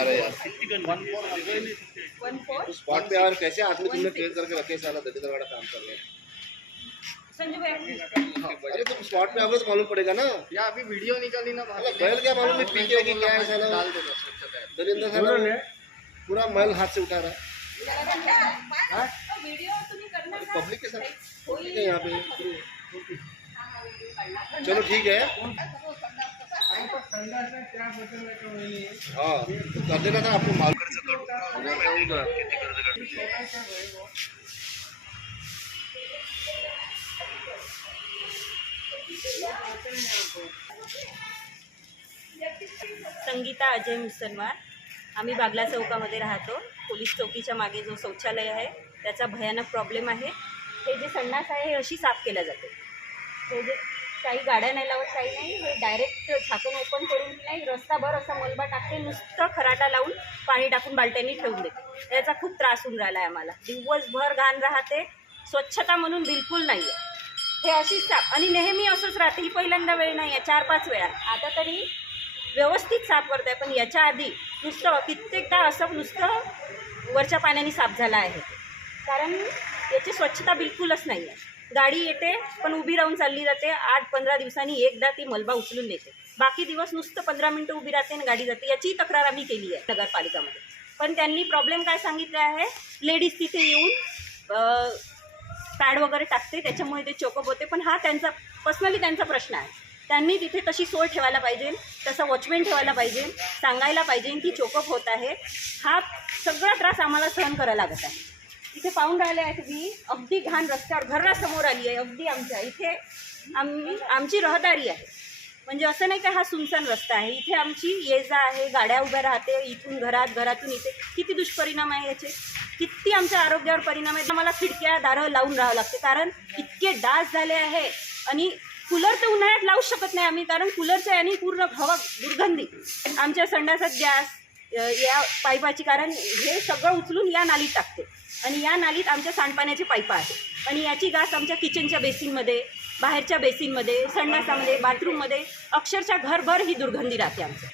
अरे यार स्पॉट पे और कैसे आदमी तुमने ट्रेन करके रखे साला दलीदर वाला काम कर रहे हैं। अरे तुम स्पॉट पे आओगे तो मालूम पड़ेगा ना। या अभी वीडियो निकाली ना बैल क्या मालूम नहीं पीके की क्या है साला। दलिंदर साला पूरा मैल हाथ से उठा रहा है पब्लिक के साथ। ठीक है यहाँ पे चलो ठीक है। हाँ तो कर देना था आपको माल संगीता अजय मुसलमान। आम्ही बागला चौकामध्ये राहतो। पोलीस चौकीच्या मागे जो शौचालय आहे त्याचा भयानक प्रॉब्लेम आहे। हे जे संडास आहे हे अशी साफ केला जाते। हे जे काही गाड्या नाही लावत काही नाही, हे डायरेक्ट झाकण ओपन करून नाही रस्ताभर असा मलबा टाकते, नुसतं खराटा लावून पाणी टाकून बाल्ट्यांनी ठेवून देते। त्याचा खूप त्रास होऊन राहिला आहे आम्हाला। दिवसभर घाण राहते, स्वच्छता म्हणून बिलकुल नाही आहे। हे अशीच साफ आणि नेहमी असंच राहते। ही पहिल्यांदा वेळ नाही आहे, 4-5 वेळा आता तरी व्यवस्थित साफ करताय, पण याच्या आधी नुसतं कित्येकदा असं नुसतं वरच्या पाण्याने साफ झाला आहे। कारण याची स्वच्छता बिलकुलच नाही आहे। गाडी येते पण उभी राहून चालली जाते। 8-15 दिवसांनी एकदा ती मलबा उचलून नेते, बाकी दिवस नुसतं 15 मिनटं उभी राहते आणि गाडी जाते। याची तक्रार आम्ही केली आहे नगरपालिकामध्ये, पण त्यांनी प्रॉब्लेम काय सांगितलं आहे, लेडीज तिथे येऊन पॅड वगैरे टाकते त्याच्यामुळे ते चोकअप होते। पण हा त्यांचा पर्सनली त्यांचा प्रश्न आहे। त्यांनी तिथे तशी सोय ठेवायला पाहिजे, तसं वॉचमॅन ठेवायला पाहिजे, सांगायला पाहिजे की चोकअप होत आहे। हा सगळा त्रास आम्हाला सहन करायला लागत आहे। इथे पाहून राहिले आहे तुम्ही, अगदी घाण रस्त्यावर घरासमोर आली आहे। अगदी आमच्या इथे आमची रहदारी आहे, म्हणजे असं नाही का हा सुनसान रस्ता आहे। इथे आमची ये जा आहे, गाड्या उभ्या राहते इथून घरातून इथे। किती दुष्परिणाम आहे याचे, किती आमच्या आरोग्यावर परिणाम आहे। आम्हाला खिडक्या दारं लावून राहावं लागते, कारण इतके डास झाले आहे। आणि कूलर तर उन्हाळ्यात लावू शकत नाही आम्ही, कारण कूलरच्या याने पूर्ण हवा दुर्गंधी आमच्या संडासात गॅस या पाईपाची, कारण हे सगळं उचलून या नालीत टाकते आणि या नालीत आमच्या सांडपाण्याचे पाईप आहे आणि याची गास आमच्या किचनच्या बेसिनमध्ये, बाहेरच्या बेसिनमध्ये, संडासामध्ये, बाथरूममध्ये अक्षरशः घरभर ही दुर्गंधी राहते आमच्या।